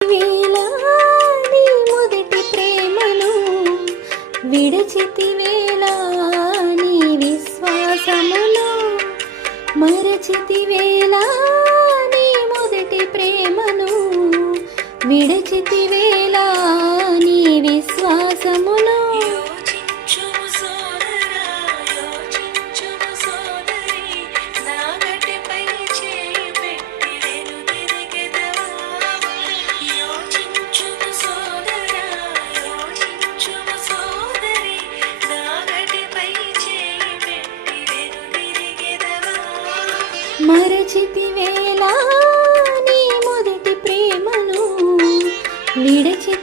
వేళ నీ మొదటి ప్రేమను విడచితి వేళ నీ విశ్వాసమును మరచితి వేళ నీ మొదటి ప్రేమను విడచితి వేళ నీ విశ్వాసమును మరచితి వేళ నీ మొదటి ప్రేమను విడచి